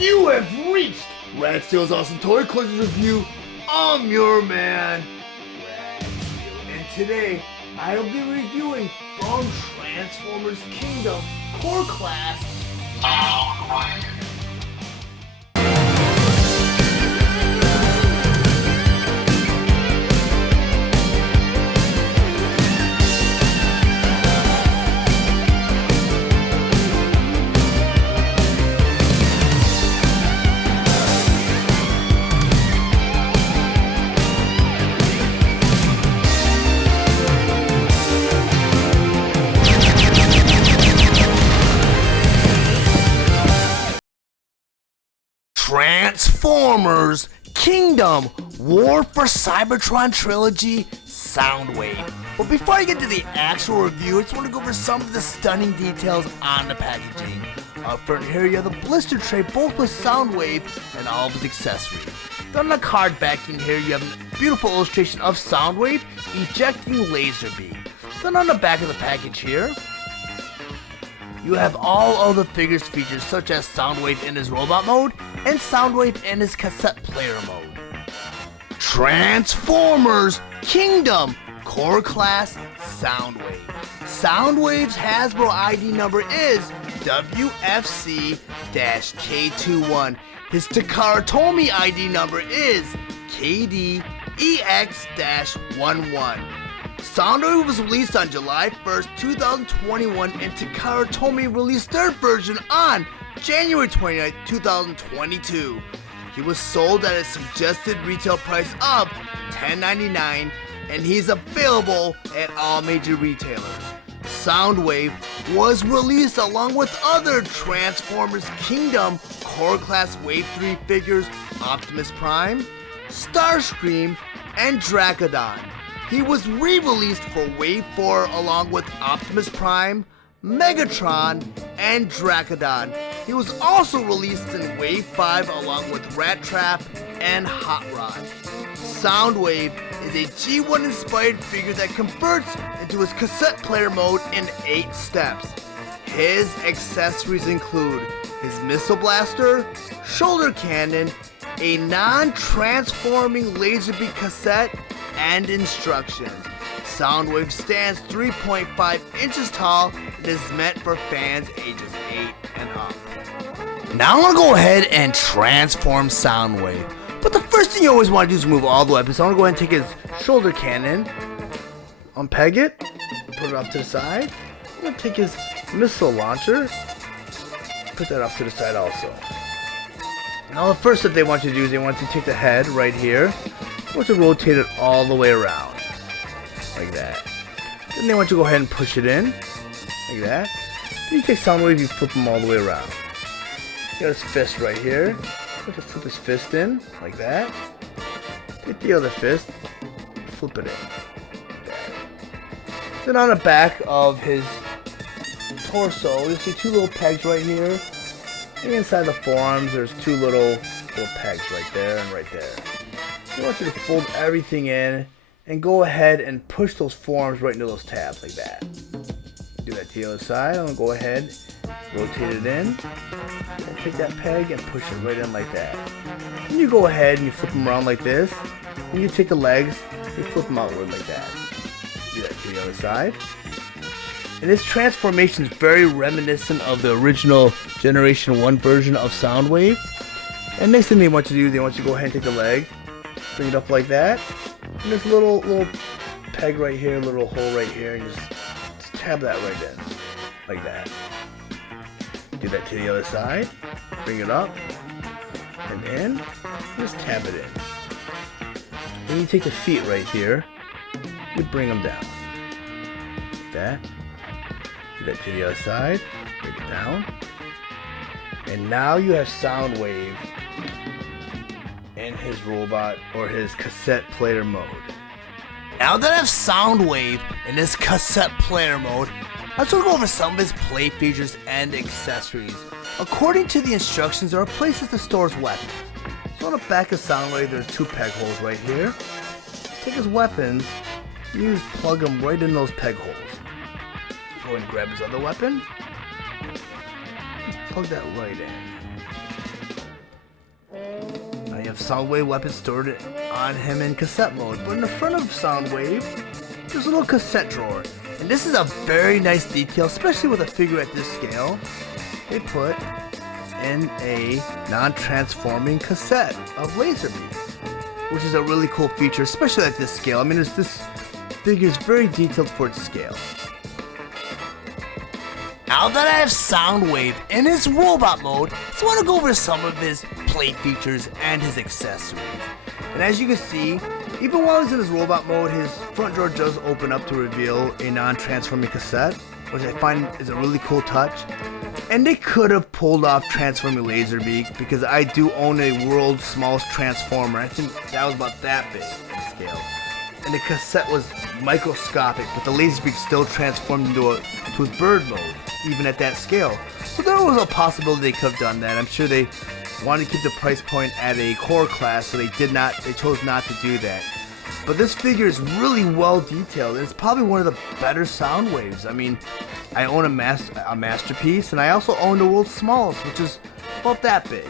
You have reached Rad Steele's Awesome Toy Collector's Review. I'm your man, Rad Steele, and today I'll be reviewing from Transformers Kingdom Core Class Soundwave. Transformers Kingdom War for Cybertron Trilogy Soundwave. But before I get to the actual review, I just want to go over some of the stunning details on the packaging. Up front here you have the blister tray, both with Soundwave and all of its accessories. Then on the card backing here you have a beautiful illustration of Soundwave ejecting Laserbeam. Then on the back of the package here, you have all of the figures features such as Soundwave in his robot mode and Soundwave in his cassette player mode. Transformers Kingdom Core Class Soundwave. Soundwave's Hasbro ID number is WFC-K21. His Takara Tomy ID number is KDEX-11. Soundwave was released on July 1st, 2021, and Takara Tomy released their version on January 29th, 2022. He was sold at a suggested retail price of $10.99, and he's available at all major retailers. Soundwave was released along with other Transformers Kingdom Core Class Wave 3 figures, Optimus Prime, Starscream, and Dracodon. He was re-released for Wave 4 along with Optimus Prime, Megatron, and Dracodon. He was also released in Wave 5 along with Rat Trap and Hot Rod. Soundwave is a G1 inspired figure that converts into his cassette player mode in 8 steps. His accessories include his missile blaster, shoulder cannon, a non-transforming Laserbeam cassette, and instructions. Soundwave stands 3.5 inches tall and is meant for fans ages 8 and up. Now I'm going to go ahead and transform Soundwave. But the first thing you always want to do is move all the weapons. So I'm going to go ahead and take his shoulder cannon, unpeg it, put it off to the side. I'm going to take his missile launcher, put that off to the side also. Now the first step they want you to do is they want you to take the head right here. I want you to rotate it all the way around, like that. Then they want you to go ahead and push it in, like that. Then you take Soundwave, you flip them all the way around. You got his fist right here. You have to flip his fist in, like that. Get the other fist, flip it in, like that. Then on the back of his torso, you'll see 2 little pegs right here. And inside the forearms, there's 2 little pegs right there and right there. I want you to fold everything in and go ahead and push those forearms right into those tabs like that. Do that to the other side. I'm going to go ahead, rotate it in, and take that peg and push it right in like that. Then you go ahead and you flip them around like this. Then you take the legs, you flip them outward like that. Do that to the other side. And this transformation is very reminiscent of the original Generation 1 version of Soundwave. And next thing they want you to do, they want you to go ahead and take the leg, bring it up like that, and this little peg right here, little hole right here, and just tab that right in, like that. Do that to the other side, bring it up, and in, just tab it in. Then you take the feet right here, you bring them down, like that. Do that to the other side, bring it down, and now you have Soundwave in his robot or his cassette player mode. Now that I have Soundwave in his cassette player mode, let's go over some of his play features and accessories. According to the instructions, there are places to store his weapons. So on the back of Soundwave, there's 2 peg holes right here. Take his weapons, you just plug them right in those peg holes. Go and grab his other weapon, just plug that right in. have Soundwave weapons stored on him in cassette mode. But in the front of Soundwave, there's a little cassette drawer. And this is a very nice detail, especially with a figure at this scale. They put in a non-transforming cassette of Laserbeak, which is a really cool feature, especially at this scale. I mean, this figure is very detailed for its scale. Now that I have Soundwave in his robot mode, I want to go over some of his plate features and his accessories. And as you can see, even while he's in his robot mode, his front drawer does open up to reveal a non-transforming cassette, which I find is a really cool touch. And they could have pulled off transforming Laserbeak, because I do own a world's smallest transformer. I think that was about that big in scale. And the cassette was microscopic, but the Laserbeak still transformed into his bird mode, even at that scale. So there was a possibility they could have done that. I'm sure they wanted to keep the price point at a core class, so they chose not to do that. But this figure is really well detailed, and it's probably one of the better Soundwaves. I mean, I own a masterpiece, and I also own the world's smallest, which is about that big.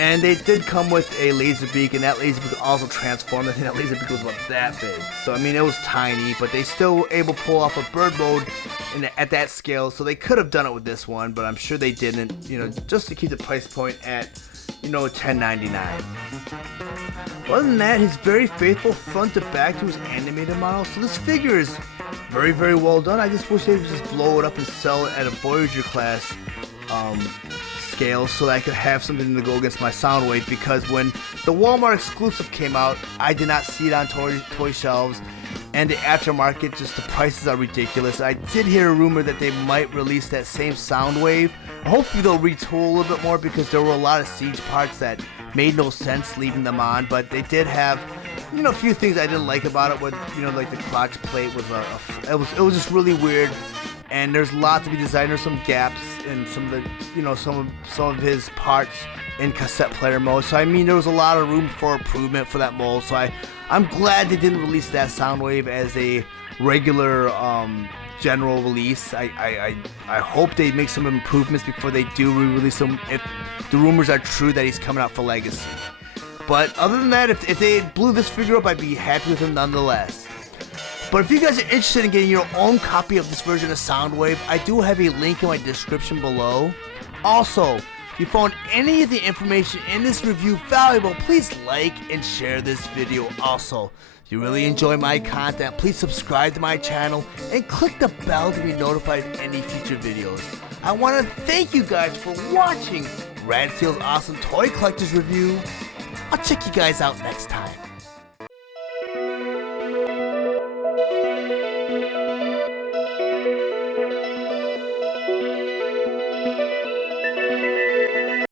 And they did come with a Laserbeak, and that Laserbeak also transformed. I think that Laserbeak was about that big. So, I mean, it was tiny, but they still were able to pull off a bird mode at that scale. So they could have done it with this one, but I'm sure they didn't, just to keep the price point at, $10.99. Other than that, he's very faithful front to back to his animated model. So this figure is very, very well done. I just wish they would just blow it up and sell it at a Voyager class scale, so that I could have something to go against my Soundwave, because when the Walmart exclusive came out, I did not see it on toy shelves, and the aftermarket, just the prices are ridiculous. I did hear a rumor that they might release that same Soundwave. Hopefully they'll retool a little bit more, because there were a lot of siege parts that made no sense leaving them on, but they did have a few things I didn't like about it. With like the crotch plate was it was just really weird. And there's a lot to be designed. There's some gaps in some of the, some of his parts in cassette player mode. So I mean, there was a lot of room for improvement for that mold. So I'm glad they didn't release that Soundwave as a regular general release. I hope they make some improvements before they do re-release him, if the rumors are true that he's coming out for Legacy. But other than that, if they blew this figure up, I'd be happy with him nonetheless. But if you guys are interested in getting your own copy of this version of Soundwave, I do have a link in my description below. Also, if you found any of the information in this review valuable, please like and share this video. Also, if you really enjoy my content, please subscribe to my channel and click the bell to be notified of any future videos. I want to thank you guys for watching Rad Steele's Awesome Toy Collectors Review. I'll check you guys out next time.